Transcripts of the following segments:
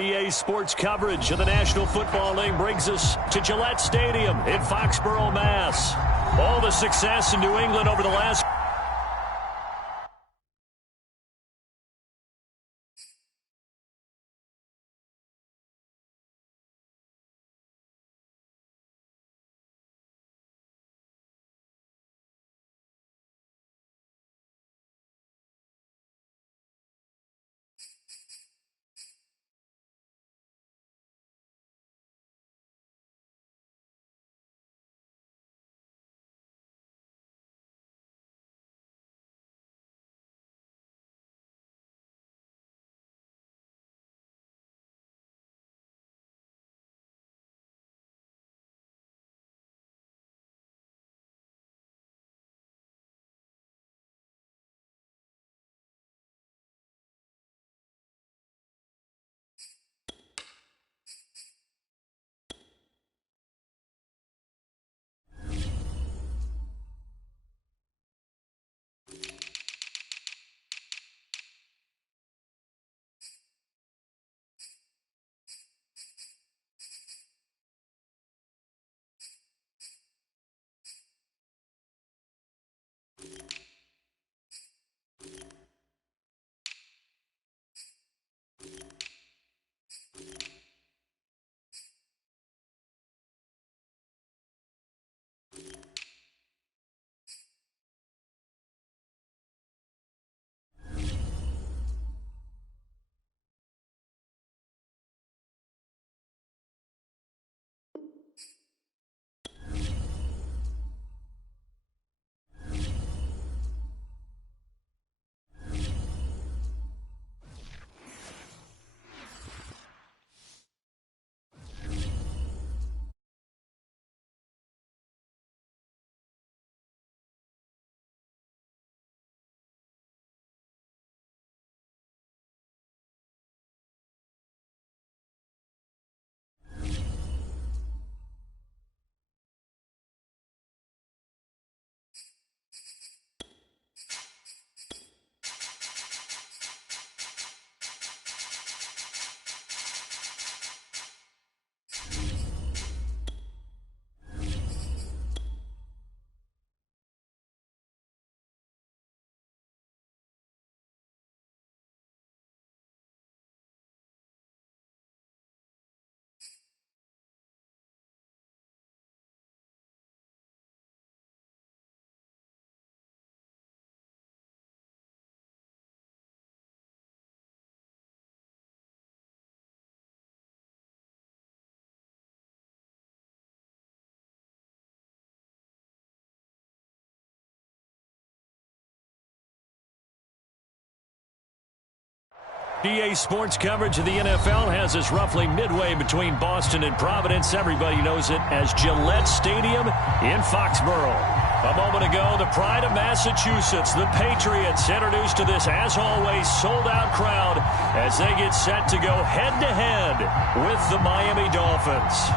EA Sports coverage of the National Football League brings us to Gillette Stadium in Foxborough, Mass. All the success in New England over the last EA Sports coverage of the NFL has us roughly midway between Boston and Providence. Everybody knows it as Gillette Stadium in Foxborough. A moment ago, the pride of Massachusetts, the Patriots, introduced to this, as always, sold-out crowd as they get set to go head-to-head with the Miami Dolphins.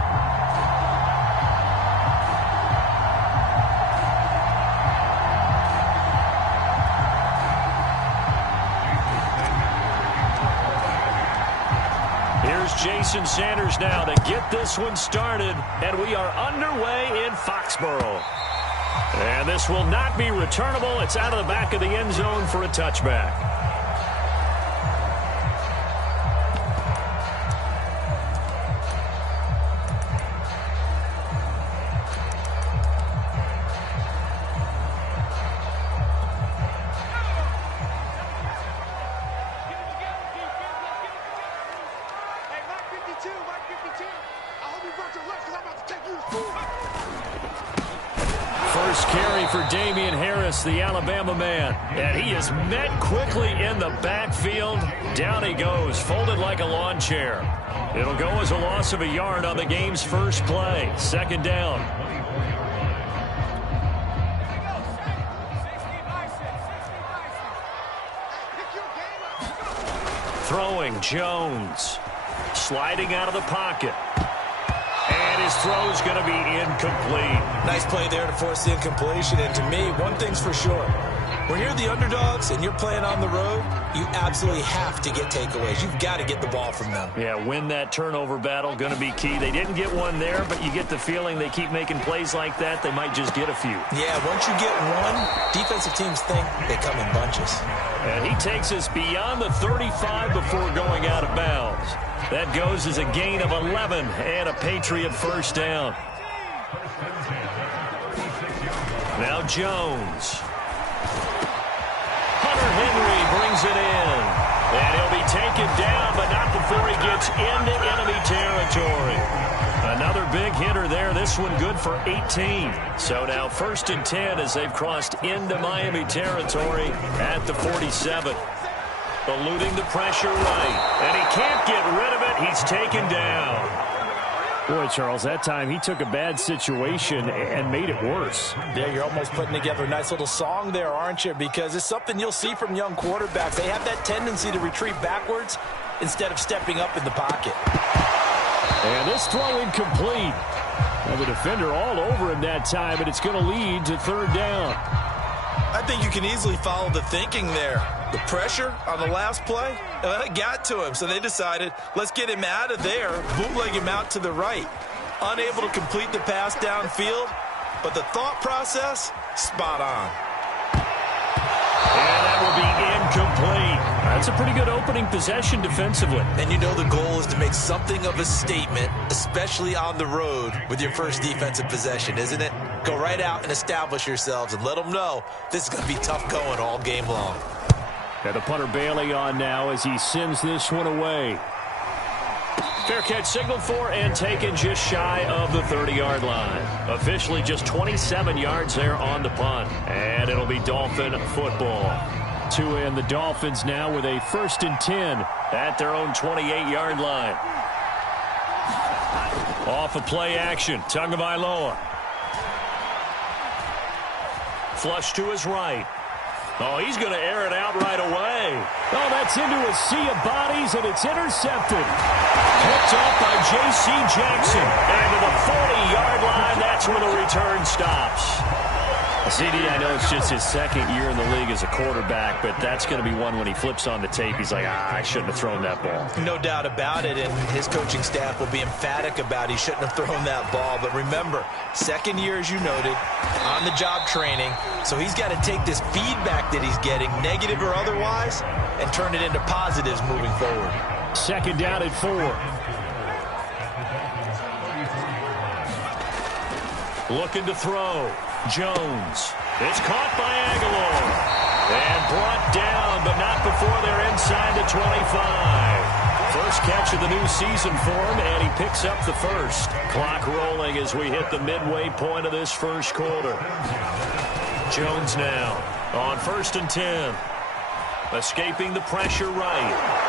Jason Sanders now to get this one started, and we are underway in Foxborough. And this will not be returnable. It's out of the back of the end zone for a touchback. The Alabama man, and he is met quickly in the backfield. Down he goes, folded like a lawn chair. It'll go as a loss of a yard on the game's first play. Second down. Throwing Jones, sliding out of the pocket. And his throw's going to be incomplete. Nice play there to force the incompletion. And to me, one thing's for sure. When you're the underdogs and you're playing on the road, you absolutely have to get takeaways. You've got to get the ball from them. Yeah, win that turnover battle, going to be key. They didn't get one there, but you get the feeling they keep making plays like that, they might just get a few. Yeah, once you get one, defensive teams think they come in bunches. And he takes us beyond the 35 before going out of bounds. That goes as a gain of 11 and a Patriot first down. Now Jones. Hunter Henry brings it in. And he'll be taken down, but not before he gets into enemy territory. Another big hitter there. This one good for 18. So now 1st and 10 as they've crossed into Miami territory at the 47. Eluding the pressure right. And he can't get rid of it. He's taken down. Boy, Charles, that time he took a bad situation and made it worse. Yeah, you're almost putting together a nice little song there, aren't you? Because it's something you'll see from young quarterbacks. They have that tendency to retreat backwards instead of stepping up in the pocket. And this throw incomplete. Well, the defender all over him that time, and it's going to lead to 3rd down. I think you can easily follow the thinking there. The pressure on the last play, it got to him, so they decided, let's get him out of there, bootleg him out to the right. Unable to complete the pass downfield, but the thought process, spot on. And that will be incomplete. That's a pretty good opening possession defensively. And you know the goal is to make something of a statement, especially on the road with your first defensive possession, isn't it? Go right out and establish yourselves and let them know this is going to be tough going all game long. Got the punter Bailey on now as he sends this one away. Fair catch signaled for and taken just shy of the 30-yard line. Officially just 27 yards there on the punt. And it'll be Dolphin football. To end the Dolphins now with a 1st and 10 at their own 28-yard line. Off of play action, Tagovailoa. Flush to his right. Oh, he's going to air it out right away. Oh, that's into a sea of bodies, and it's intercepted. Picked off by J.C. Jackson. And to the 40-yard line, that's where the return stops. CD, I know it's just his 2nd year in the league as a quarterback, but that's going to be one when he flips on the tape. He's like, I shouldn't have thrown that ball. No doubt about it, and his coaching staff will be emphatic about he shouldn't have thrown that ball. But remember, 2nd year, as you noted, on-the-job training, so he's got to take this feedback that he's getting, negative or otherwise, and turn it into positives moving forward. 2nd down at 4. Looking to throw. Jones. It's caught by Aguilar. And brought down, but not before they're inside the 25. First catch of the new season for him, and he picks up the first. Clock rolling as we hit the midway point of this first quarter. Jones now on 1st and 10. Escaping the pressure right.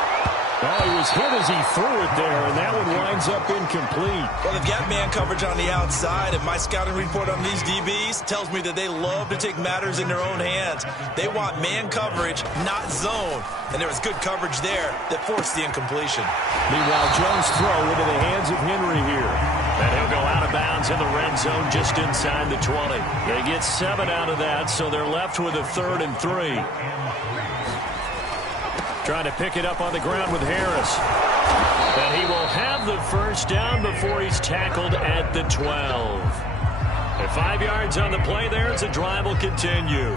Oh, he was hit as he threw it there, and that one winds up incomplete. Well, they've got man coverage on the outside, and my scouting report on these DBs tells me that they love to take matters in their own hands. They want man coverage, not zone, and there was good coverage there that forced the incompletion. Meanwhile, Jones' throw into the hands of Henry here. And he'll go out of bounds in the red zone just inside the 20. They get 7 out of that, so they're left with a 3rd and 3. Trying to pick it up on the ground with Harris. And he will have the first down before he's tackled at the 12. And 5 yards on the play there as the drive will continue.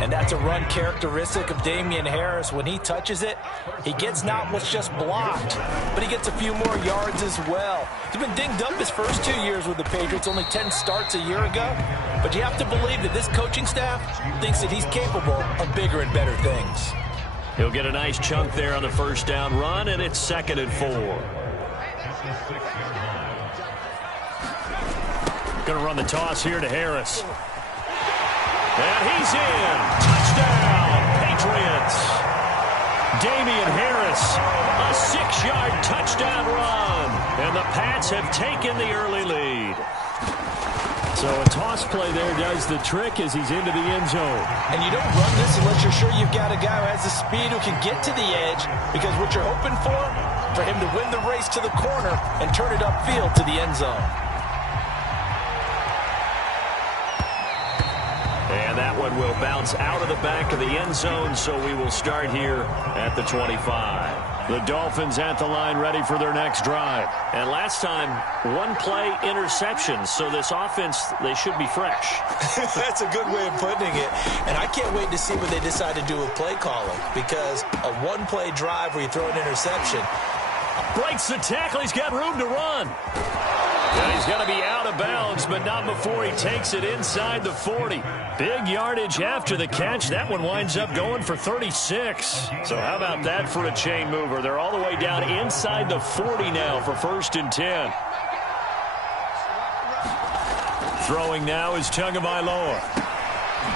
And that's a run characteristic of Damian Harris. When he touches it, he gets not what's just blocked, but he gets a few more yards as well. He's been dinged up his first 2 years with the Patriots, only 10 starts a year ago. But you have to believe that this coaching staff thinks that he's capable of bigger and better things. He'll get a nice chunk there on the first down run, and it's 2nd and 4. Going to run the toss here to Harris. And he's in. Touchdown, Patriots. Damian Harris, a 6-yard touchdown run. And the Pats have taken the early lead. So a toss play there does the trick as he's into the end zone. And you don't run this unless you're sure you've got a guy who has the speed who can get to the edge, because what you're hoping for him to win the race to the corner and turn it upfield to the end zone. And that one will bounce out of the back of the end zone, so we will start here at the 25. The Dolphins at the line ready for their next drive. And last time, one-play interceptions, so this offense, they should be fresh. That's a good way of putting it. And I can't wait to see what they decide to do with play calling, because a one-play drive where you throw an interception. Breaks the tackle. He's got room to run. And he's going to be out of bounds, but not before he takes it inside the 40. Big yardage after the catch. That one winds up going for 36. So how about that for a chain mover? They're all the way down inside the 40 now for 1st and 10. Throwing now is Tagovailoa.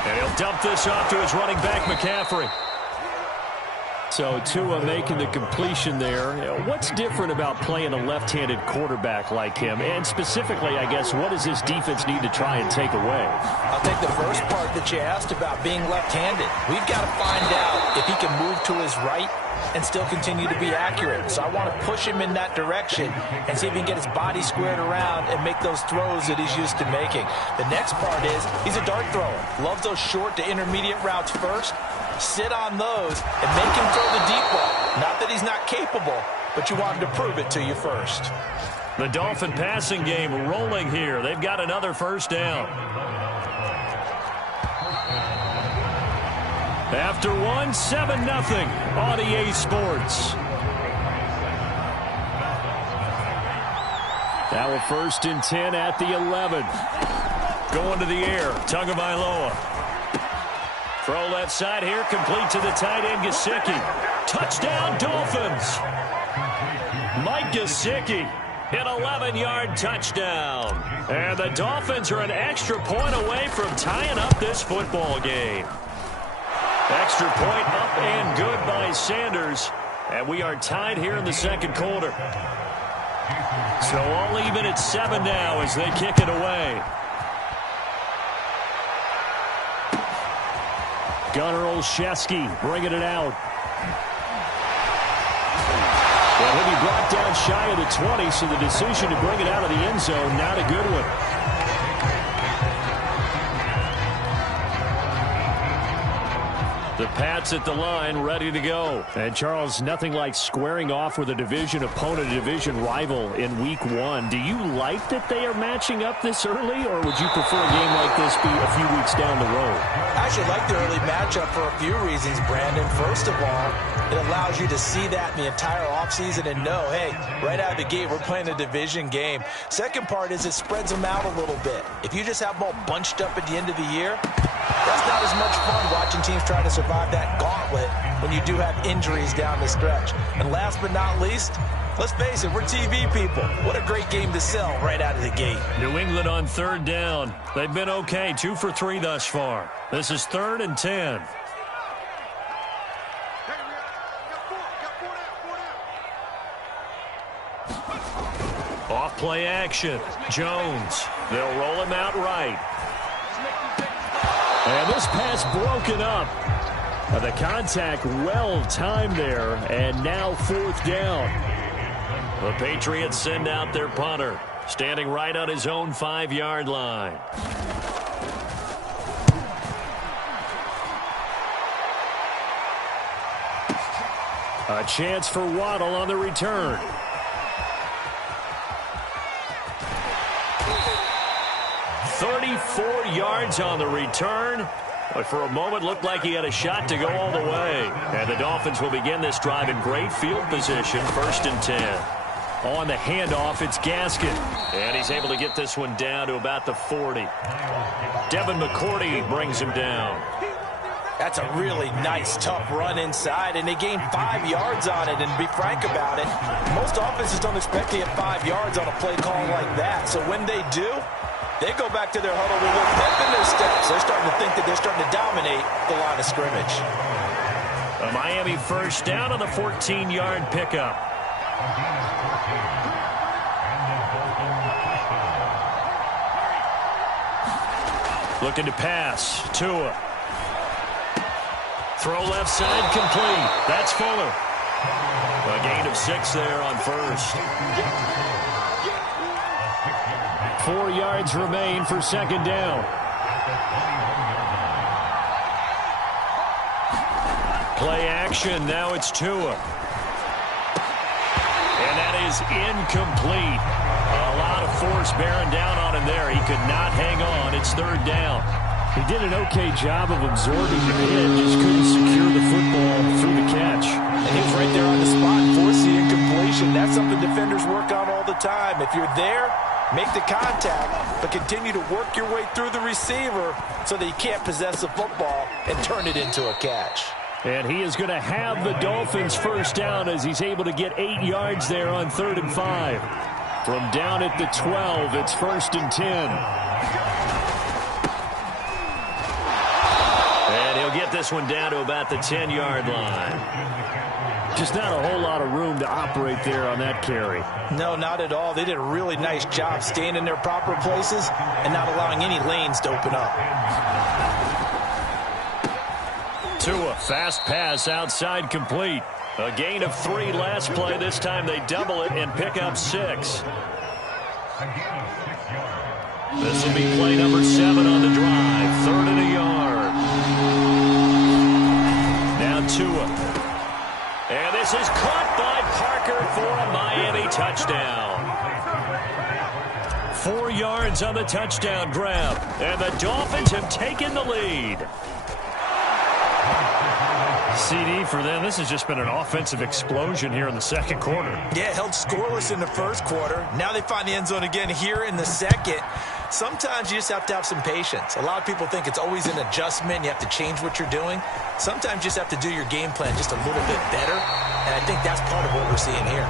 And he'll dump this off to his running back, McCaffrey. So Tua making the completion there. What's different about playing a left-handed quarterback like him? And specifically, I guess, what does this defense need to try and take away? I'll take the first part that you asked about being left-handed. We've got to find out if he can move to his right and still continue to be accurate. So I want to push him in that direction and see if he can get his body squared around and make those throws that he's used to making. The next part is he's a dart thrower. Loves those short to intermediate routes first. Sit on those and make him throw the deep ball. Not that he's not capable, but you want him to prove it to you first. The Dolphin passing game rolling here. They've got another first down. After one, 7-0 on EA Sports. Now a 1st and 10 at the 11. Going to the air, Tagovailoa. Throw left side here, complete to the tight end, Gesicki. Touchdown, Dolphins. Mike Gesicki, an 11-yard touchdown. And the Dolphins are an extra point away from tying up this football game. Extra point up and good by Sanders. And we are tied here in the second quarter. So all even at 7 now as they kick it away. Gunnar Olszewski bringing it out. Well, he'll be brought down shy of the 20, so the decision to bring it out of the end zone, not a good one. The Pats at the line, ready to go. And, Charles, nothing like squaring off with a division opponent, a division rival in Week 1. Do you like that they are matching up this early, or would you prefer a game like this be a few weeks down the road? I actually like the early matchup for a few reasons, Brandon. First of all, it allows you to see that in the entire offseason and know, hey, right out of the gate, we're playing a division game. Second part is it spreads them out a little bit. If you just have them all bunched up at the end of the year, that's not as much fun watching teams try to survive that gauntlet when you do have injuries down the stretch. And last but not least, let's face it, we're TV people. What a great game to sell right out of the gate. New England on 3rd down. They've been okay, 2 for 3 thus far. This is 3rd and 10. Off play action. Jones. They'll roll him out right. And this pass broken up. The contact well timed there, and now 4th down. The Patriots send out their punter, standing right on his own 5-yard line. A chance for Waddle on the return. $34 yards on the return. But for a moment, looked like he had a shot to go all the way. And the Dolphins will begin this drive in great field position, 1st and 10. On the handoff, it's Gaskin. And he's able to get this one down to about the 40. Devin McCourty brings him down. That's a really nice, tough run inside, and they gained 5 yards on it. And to be frank about it, most offenses don't expect to get 5 yards on a play call like that. So when they do, they go back to their huddle with a little pep in their steps. They're starting to think that they're starting to dominate the line of scrimmage. A Miami first down on the 14-yard pickup. Looking to pass. Tua. Throw left side complete. That's Fuller. A gain of 6 there on 1st. 4 yards remain for 2nd down. Play action. Now it's Tua. And that is incomplete. A lot of force bearing down on him there. He could not hang on. It's third down. He did an okay job of absorbing the hit, just couldn't secure the football through the catch. And he was right there on the spot and forced the incompletion. That's something defenders work on all the time. If you're there, make the contact, but continue to work your way through the receiver so that he can't possess the football and turn it into a catch. And he is going to have the Dolphins first down as he's able to get 8 yards there on 3rd and 5. From down at the 12, it's 1st and 10. And he'll get this one down to about the 10-yard line. Just not a whole lot of room to operate there on that carry. No, not at all. They did a really nice job staying in their proper places and not allowing any lanes to open up. Tua, fast pass outside complete. A gain of 3 last play. This time they double it and pick up 6. This will be play number 7 on the drive. 3rd and a yard. Now Tua. And this is caught by Parker for a Miami touchdown. 4 yards on the touchdown grab. And the Dolphins have taken the lead. CD for them. This has just been an offensive explosion here in the second quarter. Yeah, held scoreless in the first quarter. Now they find the end zone again here in the second. Sometimes you just have to have some patience. A lot of people think it's always an adjustment. You have to change what you're doing. Sometimes you just have to do your game plan just a little bit better. And I think that's part of what we're seeing here.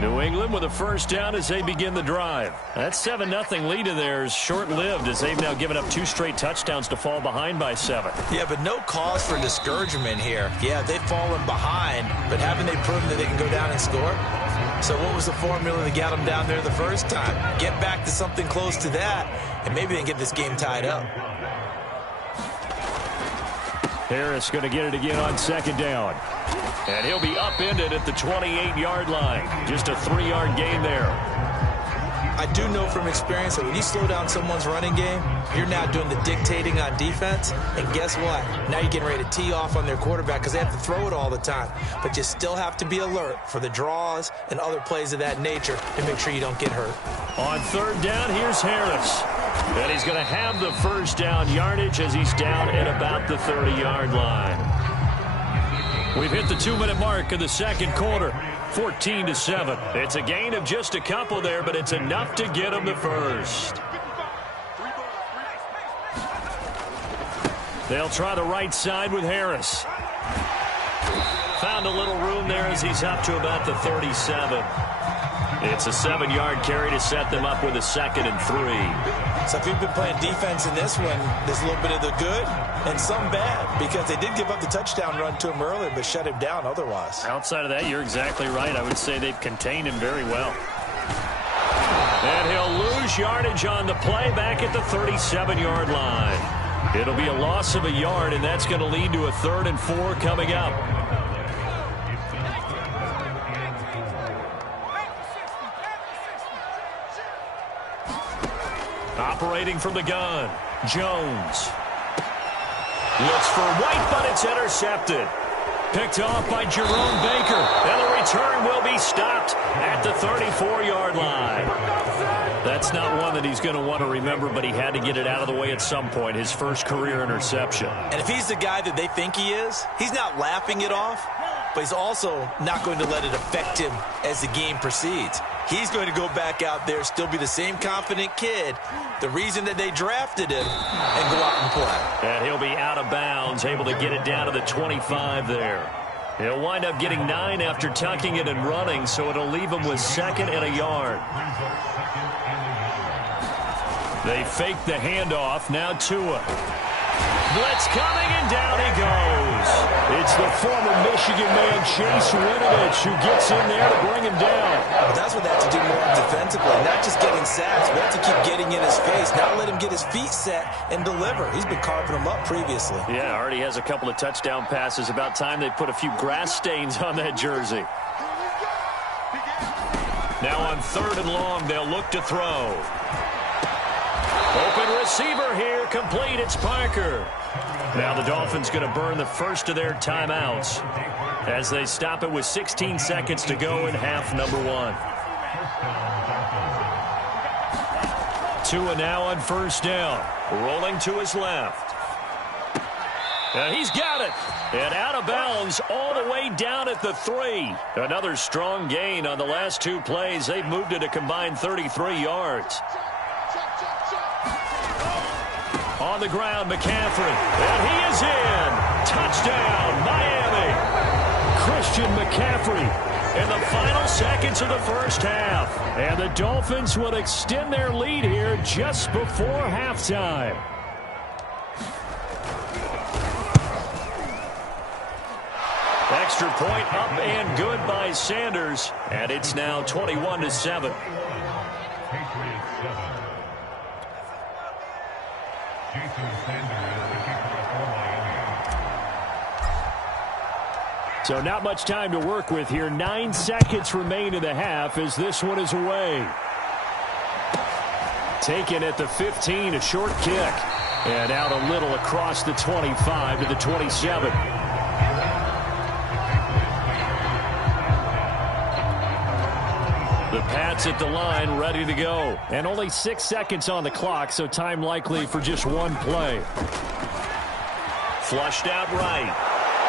New England with a first down as they begin the drive. That 7-0 lead of theirs short-lived as they've now given up 2 straight touchdowns to fall behind by 7. Yeah, but no cause for discouragement here. Yeah, they've fallen behind, but haven't they proven that they can go down and score? So what was the formula that got them down there the first time? Get back to something close to that, and maybe they can get this game tied up. Harris going to get it again on 2nd down. And he'll be upended at the 28-yard line. Just a 3-yard gain there. I do know from experience that when you slow down someone's running game, you're now doing the dictating on defense. And guess what? Now you're getting ready to tee off on their quarterback because they have to throw it all the time. But you still have to be alert for the draws and other plays of that nature to make sure you don't get hurt. On 3rd down, here's Harris. And he's going to have the first down yardage as he's down at about the 30-yard line. We've hit the 2-minute mark of the second quarter, 14-7. It's a gain of just a couple there, but it's enough to get them the first. They'll try the right side with Harris. Found a little room there as he's up to about the 37. It's a 7-yard carry to set them up with a 2nd and 3. So if you've been playing defense in this one, there's a little bit of the good and some bad because they did give up the touchdown run to him earlier but shut him down otherwise. Outside of that, you're exactly right. I would say they've contained him very well. And he'll lose yardage on the play back at the 37-yard line. It'll be a loss of a yard, and that's going to lead to a 3rd and 4 coming up. Operating from the gun, Jones. Looks for White, but it's intercepted. Picked off by Jerome Baker. And the return will be stopped at the 34-yard line. That's not one that he's going to want to remember, but he had to get it out of the way at some point. His first career interception. And if he's the guy that they think he is, he's not laughing it off, but he's also not going to let it affect him as the game proceeds. He's going to go back out there, still be the same confident kid, the reason that they drafted him, and go out and play. And he'll be out of bounds, able to get it down to the 25 there. He'll wind up getting 9 after tucking it and running, so it'll leave him with 2nd and a yard. They fake the handoff. Now Tua. blitz coming, and down he goes. It's the former Michigan man, Chase Winovich, who gets in there to bring him down. But that's what they have to do more defensively, not just getting sacks, but have to keep getting in his face. Now let him get his feet set and deliver. He's been carving them up previously. Yeah, already has a couple of touchdown passes. About time they put a few grass stains on that jersey. Now on 3rd and long, they'll look to throw. Open receiver here, complete. It's Parker. Now the Dolphins going to burn the first of their timeouts as they stop it with 16 seconds to go in half number 1. Tua now on 1st down, rolling to his left. And he's got it. And out of bounds all the way down at the 3. Another strong gain on the last 2 plays. They've moved it a combined 33 yards. On the ground, McCaffrey. And he is in. Touchdown, Miami. Christian McCaffrey In the final seconds of the first half. And the Dolphins will extend their lead here just before halftime. Extra point up and good by Sanders. And it's now 21-7. So not much time to work with here. 9 seconds remain in the half as this one is away. Taken at the 15, a short kick. And out a little across the 25 to the 27. The Pats at the line, ready to go. And only 6 seconds on the clock, so time likely for just one play. Flushed out right.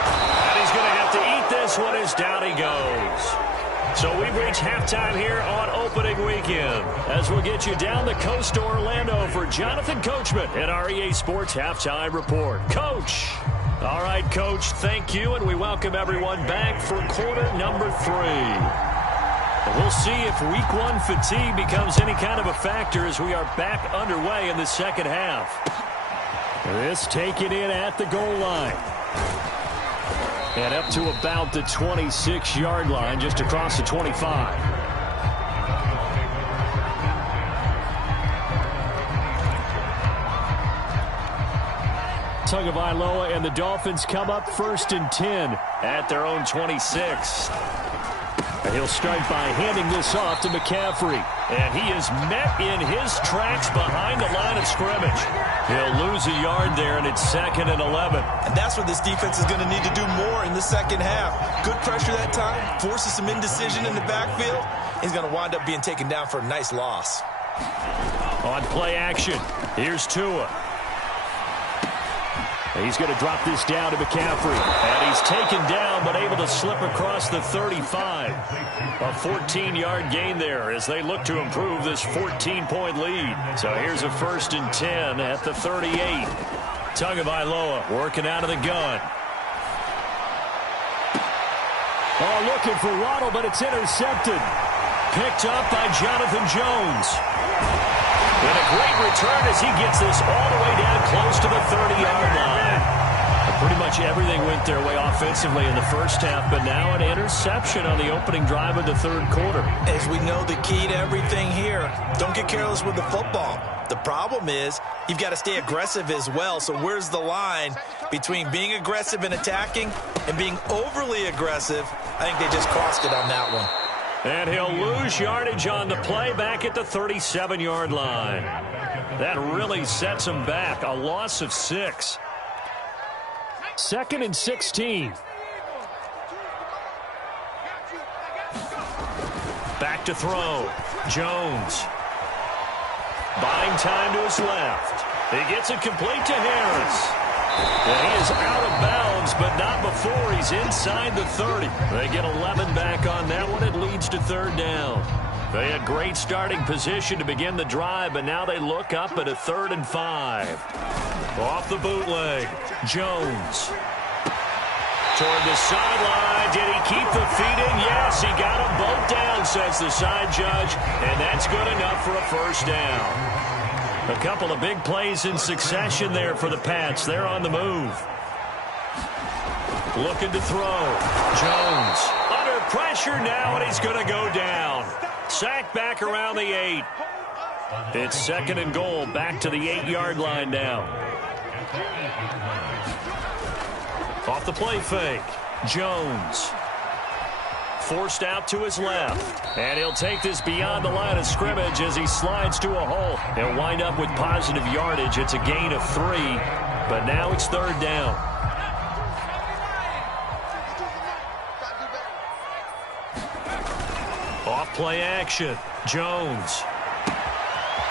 And he's going to have to eat this one as down he goes. So we've reached halftime here on opening weekend. As we'll get you down the coast to Orlando for Jonathan Coachman at our EA Sports Halftime Report. Coach. All right, Coach, thank you, and we welcome everyone back for quarter number 3. We'll see if week 1 fatigue becomes any kind of a factor as we are back underway in the second half. This taken in at the goal line. And up to about the 26-yard line, just across the 25. Tagovailoa and the Dolphins come up 1st and 10 at their own 26. He'll start by handing this off to McCaffrey. And he is met in his tracks behind the line of scrimmage. He'll lose a yard there, and it's 2nd and 11. And that's what this defense is going to need to do more in the second half. Good pressure that time, forces some indecision in the backfield. He's going to wind up being taken down for a nice loss. On play action, here's Tua. He's going to drop this down to McCaffrey. And he's taken down, but able to slip across the 35. A 14-yard gain there as they look to improve this 14-point lead. So here's a 1st and 10 at the 38. Tagovailoa working out of the gun. Oh, looking for Waddle, but it's intercepted. Picked up by Jonathan Jones. And a great return as he gets this all the way down close to the 30-yard line. Pretty much everything went their way offensively in the first half, but now an interception on the opening drive of the 3rd quarter. As we know, the key to everything here, don't get careless with the football. The problem is you've got to stay aggressive as well. So where's the line between being aggressive and attacking and being overly aggressive? I think they just crossed it on that one. And he'll lose yardage on the play back at the 37-yard line. That really sets him back. A loss of 6. 2nd and 16. Back to throw. Jones. Buying time to his left. He gets it complete to Harris. And he is out of bounds, but not before he's inside the 30. They get 11 back on that one. It leads to 3rd down. They had great starting position to begin the drive, but now they look up at a 3rd and 5. Off the bootleg. Jones. Toward the sideline. Did he keep the feet in? Yes, he got them both down, says the side judge. And that's good enough for a 1st down. A couple of big plays in succession there for the Pats. They're on the move. Looking to throw. Jones under pressure now, and he's going to go down. Sacked back around the 8. It's 2nd and goal, back to the 8-yard line now. Off the play fake. Jones. Forced out to his left. And he'll take this beyond the line of scrimmage as he slides to a hole. He'll wind up with positive yardage. It's a gain of 3, but now it's 3rd down. Off play action. Jones.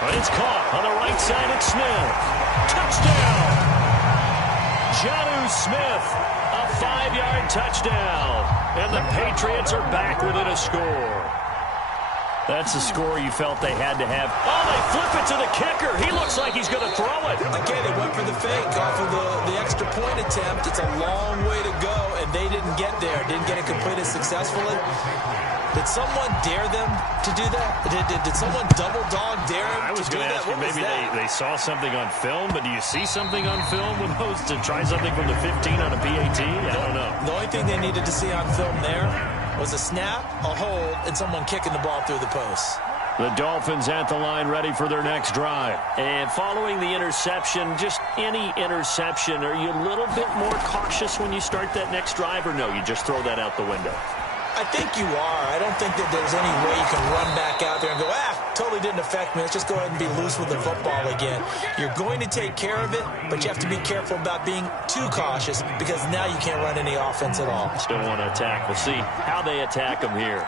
But it's caught on the right side at Smith. Touchdown! Jonnu Smith, a 5-yard touchdown. And the Patriots are back within a score. That's a score you felt they had to have. Oh, they flip it to the kicker. He looks like he's going to throw it. Again, they went for the fake off of the extra point attempt. It's a long way to go, and they didn't get there. Didn't get it completed successfully. Did someone dare them to do that? Did someone double dog dare them? I was going to ask you, maybe they saw something on film, but do you see something on film with those to try something from the 15 on a PAT? I don't know. The only thing they needed to see on film there was a snap, a hold, and someone kicking the ball through the post. The Dolphins at the line ready for their next drive. And following the interception, just any interception, are you a little bit more cautious when you start that next drive, or no, you just throw that out the window? I think you are. I don't think that there's any way you can run back out there and go, totally didn't affect me. Let's just go ahead and be loose with the football again. You're going to take care of it, but you have to be careful about being too cautious because now you can't run any offense at all. Still want to attack. We'll see how they attack them here.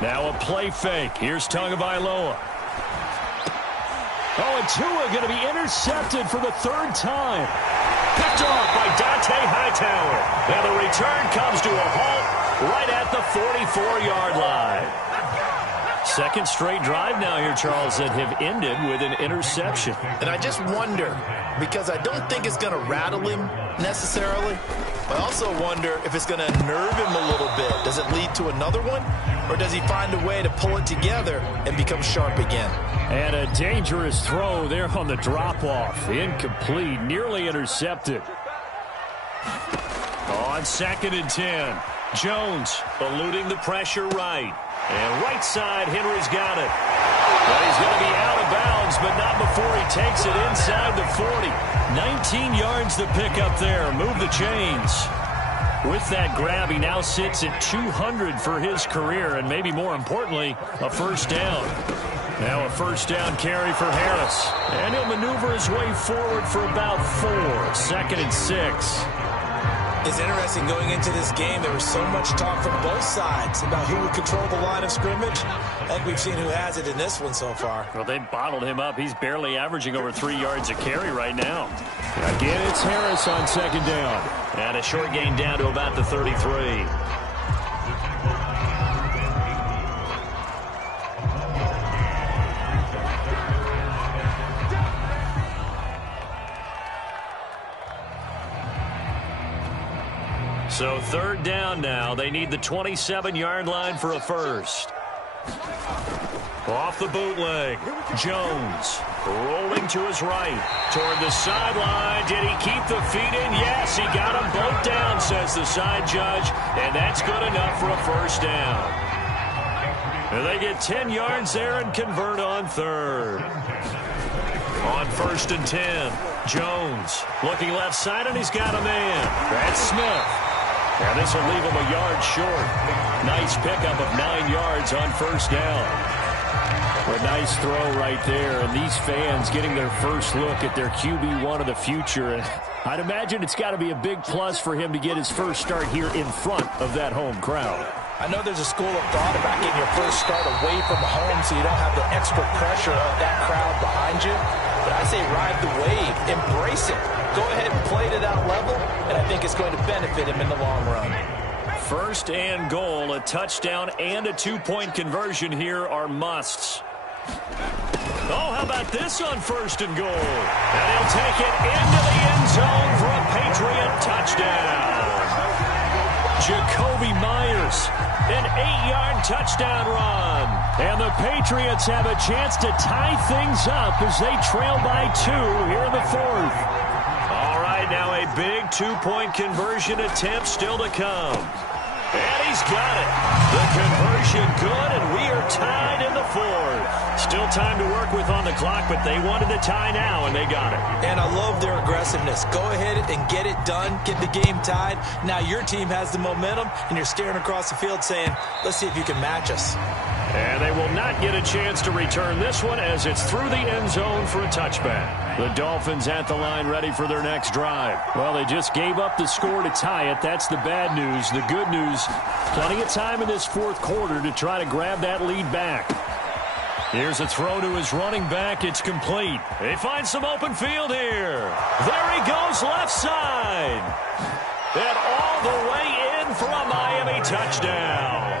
Now a play fake. Here's Tagovailoa. Oh, and Tua going to be intercepted for the 3rd time. Picked off by Dante Hightower. Now the return comes to a halt right at the 44-yard line. 2nd straight drive now here, Charles, that have ended with an interception. And I just wonder, because I don't think it's going to rattle him necessarily. I also wonder if it's going to nerve him a little bit. Does it lead to another one? Or does he find a way to pull it together and become sharp again? And a dangerous throw there on the drop-off. Incomplete, nearly intercepted. On 2nd and 10. Jones eluding the pressure right. And right side, Henry's got it. But he's going to be out of bounds, but not before he takes it inside the 40. 19 yards to pick up there. Move the chains. With that grab, he now sits at 200 for his career, and maybe more importantly, a 1st down. Now a 1st down carry for Harris. And he'll maneuver his way forward for about 4. 2nd and 6. It's interesting going into this game. There was so much talk from both sides about who would control the line of scrimmage. I think we've seen who has it in this one so far. Well, they bottled him up. He's barely averaging over 3 yards a carry right now. Again, it's Harris on 2nd down. And a short gain down to about the 33. So 3rd down now. They need the 27-yard line for a 1st. Off the bootleg. Jones rolling to his right. Toward the sideline. Did he keep the feet in? Yes, he got them both down, says the side judge. And that's good enough for a 1st down. And they get 10 yards there and convert on 3rd. On 1st and 10. Jones looking left side, and he's got a man. That's Smith. And this will leave him a yard short. Nice pickup of 9 yards on 1st down. A nice throw right there, and these fans getting their first look at their QB1 of the future. And I'd imagine it's got to be a big plus for him to get his first start here in front of that home crowd. I know there's a school of thought about getting your first start away from home so you don't have the extra pressure of that crowd behind you. But I say ride the wave, embrace it. Go ahead and play to that level, and I think it's going to benefit him in the long run. 1st and goal, a touchdown and a 2-point conversion here are musts. Oh, how about this on 1st and goal? And he'll take it into the end zone for a Patriot touchdown. Jacoby Myers, an 8-yard touchdown run. And the Patriots have a chance to tie things up as they trail by 2 here in the 4th. All right, now a big 2-point conversion attempt still to come. And he's got it. The conversion good, and we are tied in the 4th. Still time to work with on the clock, but they wanted the tie now, and they got it. And I love their aggressiveness. Go ahead and get it done. Get the game tied. Now your team has the momentum, and you're staring across the field saying, let's see if you can match us. And they will not get a chance to return this one as it's through the end zone for a touchback. The Dolphins at the line ready for their next drive. Well, they just gave up the score to tie it. That's the bad news. The good news, plenty of time in this 4th quarter to try to grab that lead back. Here's a throw to his running back. It's complete. They find some open field here. There he goes left side. And all the way in for a Miami touchdown.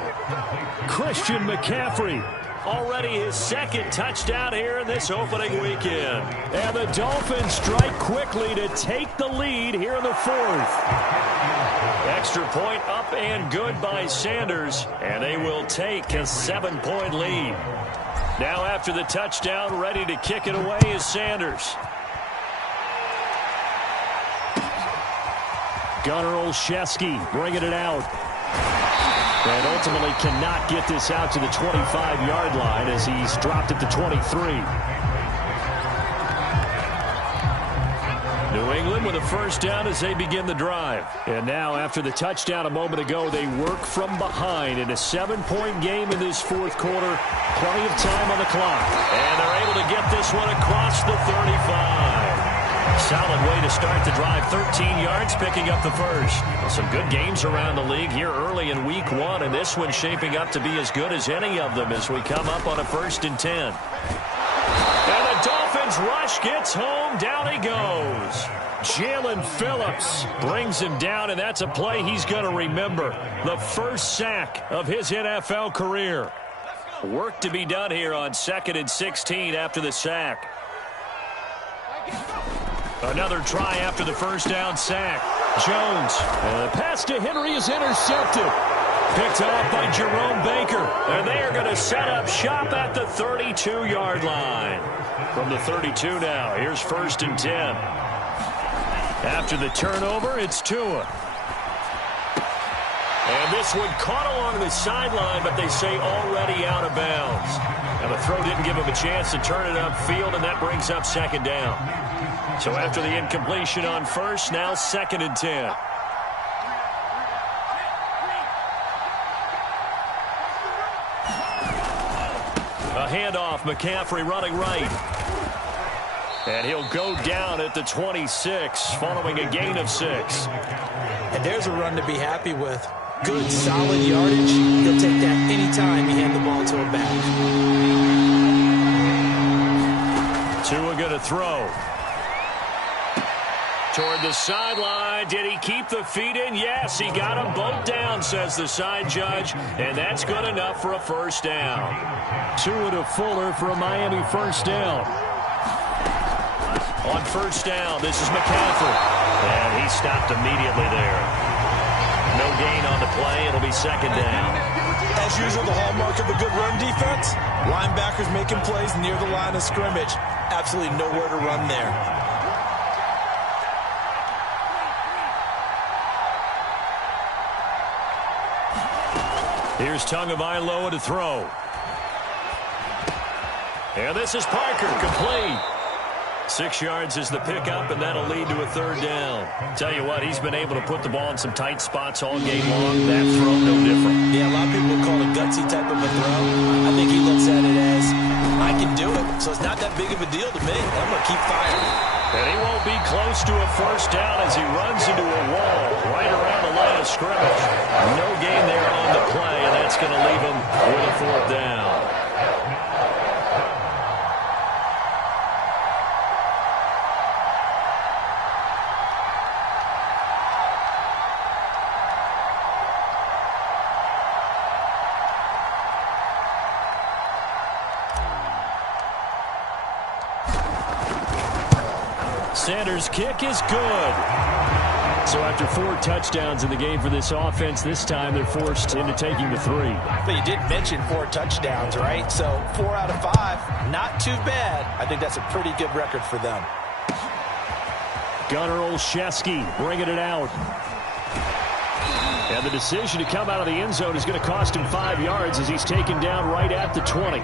Christian McCaffrey, already his 2nd touchdown here in this opening weekend. And the Dolphins strike quickly to take the lead here in the 4th. Extra point up and good by Sanders, and they will take a 7-point lead. Now after the touchdown, ready to kick it away is Sanders. Gunnar Olszewski bringing it out. And ultimately cannot get this out to the 25-yard line as he's dropped at the 23. New England with a first down as they begin the drive. And now after the touchdown a moment ago, they work from behind in a 7-point game in this 4th quarter. Plenty of time on the clock. And they're able to get this one across the 35. Solid way to start the drive. 13 yards, picking up the first. Some good games around the league here early in week 1, and this one's shaping up to be as good as any of them as we come up on a 1st and 10. And the Dolphins rush gets home. Down he goes. Jalen Phillips brings him down, and that's a play he's going to remember. The first sack of his NFL career. Work to be done here on 2nd and 16 after the sack. Another try after the first down sack. Jones. And the pass to Henry is intercepted. Picked off by Jerome Baker. And they are going to set up shop at the 32-yard line. From the 32 now, here's 1st and 10. After the turnover, it's Tua. And this one caught along the sideline, but they say already out of bounds. Now the throw didn't give him a chance to turn it upfield, and that brings up 2nd down. So after the incompletion on 1st, now 2nd and 10. A handoff, McCaffrey running right. And he'll go down at the 26 following a gain of 6. And there's a run to be happy with. Good, solid yardage. He'll take that anytime you hand the ball to him back. Tua going to throw. Toward the sideline. Did he keep the feet in? Yes, he got them both down, says the side judge. And that's good enough for a first down. Tua to Fuller for a Miami first down. On first down, this is McCaffrey. And he stopped immediately there. No gain on the play. It'll be 2nd down. As usual, the hallmark of a good run defense, linebackers making plays near the line of scrimmage. Absolutely nowhere to run there. Here's Tagovailoa to throw. And this is Parker, complete. 6 yards is the pickup, and that'll lead to a 3rd down. Tell you what, he's been able to put the ball in some tight spots all game long. That throw, no different. Yeah, a lot of people call it a gutsy type of a throw. I think he looks at it as, I can do it, so it's not that big of a deal to me. I'm going to keep firing. And he won't be close to a first down as he runs into a wall right around the line of scrimmage. No gain there on the play, and that's going to leave him with a 4th down. Sanders' kick is good. So after 4 touchdowns in the game for this offense, this time they're forced into taking the 3. But you did mention 4 touchdowns, right? So 4 out of 5, not too bad. I think that's a pretty good record for them. Gunnar Olszewski bringing it out. And the decision to come out of the end zone is going to cost him 5 yards as he's taken down right at the 20.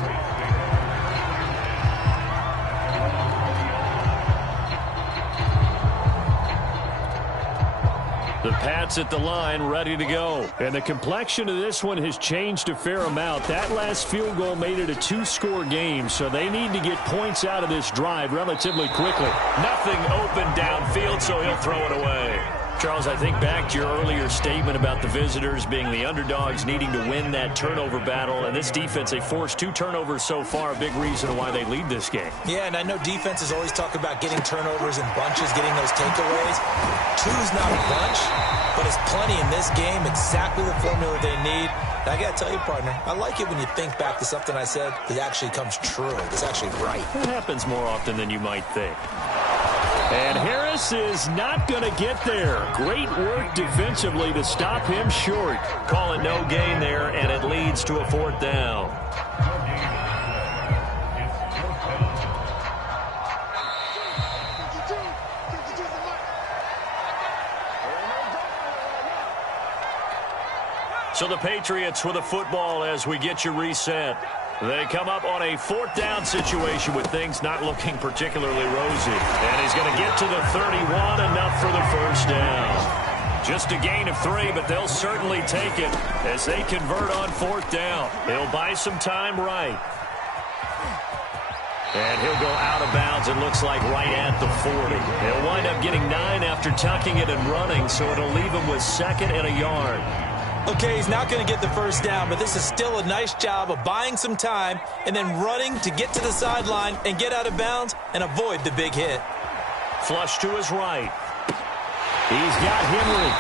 The Pats at the line, ready to go. And the complexion of this one has changed a fair amount. That last field goal made it a 2-score game, so they need to get points out of this drive relatively quickly. Nothing open downfield, so he'll throw it away. Charles, I think back to your earlier statement about the visitors being the underdogs needing to win that turnover battle. And this defense, they forced 2 turnovers so far, a big reason why they lead this game. Yeah, and I know defenses always talk about getting turnovers in bunches, getting those takeaways. 2's not a bunch, but it's plenty in this game, exactly the formula they need. And I got to tell you, partner, I like it when you think back to something I said that actually comes true. It's actually right. It happens more often than you might think. And Harris is not going to get there. Great work defensively to stop him short. Call it no gain there, and it leads to a 4th down. So the Patriots with a football as we get you reset. They come up on a 4th down situation with things not looking particularly rosy. And he's going to get to the 31, enough for the first down. Just a gain of 3, but they'll certainly take it as they convert on 4th down. He'll buy some time right. And he'll go out of bounds, it looks like right at the 40. He'll wind up getting 9 after tucking it and running, so it'll leave him with 2nd and a yard. Okay, he's not going to get the first down, but this is still a nice job of buying some time and then running to get to the sideline and get out of bounds and avoid the big hit. Flush to his right. He's got Henry.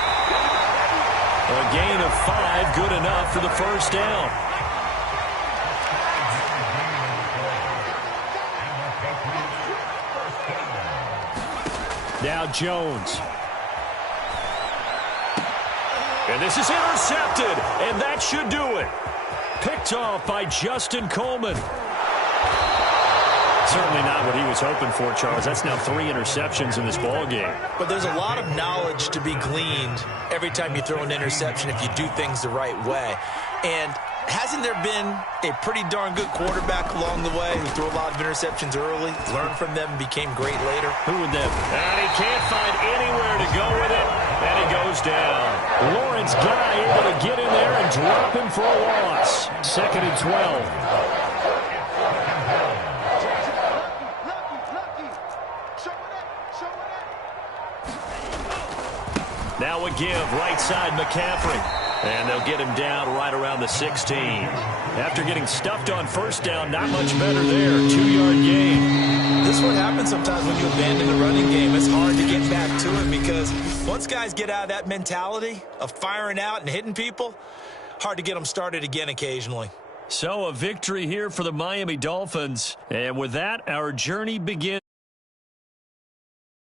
A gain of 5, good enough for the first down. Now Jones. And this is intercepted, and that should do it. Picked off by Justin Coleman. Certainly not what he was hoping for, Charles. That's now 3 interceptions in this ball game. But there's a lot of knowledge to be gleaned every time you throw an interception if you do things the right way. And hasn't there been a pretty darn good quarterback along the way who threw a lot of interceptions early, learned from them, and became great later? Who would that be? And he can't find anywhere to go with it, and he goes down. Lawrence Guy able to get in there and drop him for a loss. 2nd and 12. Now a give, right side McCaffrey. And they'll get him down right around the 16. After getting stuffed on first down, not much better there. 2-yard gain. This is what happens sometimes when you abandon the running game. It's hard to get back to it because once guys get out of that mentality of firing out and hitting people, hard to get them started again occasionally. So a victory here for the Miami Dolphins. And with that, our journey begins.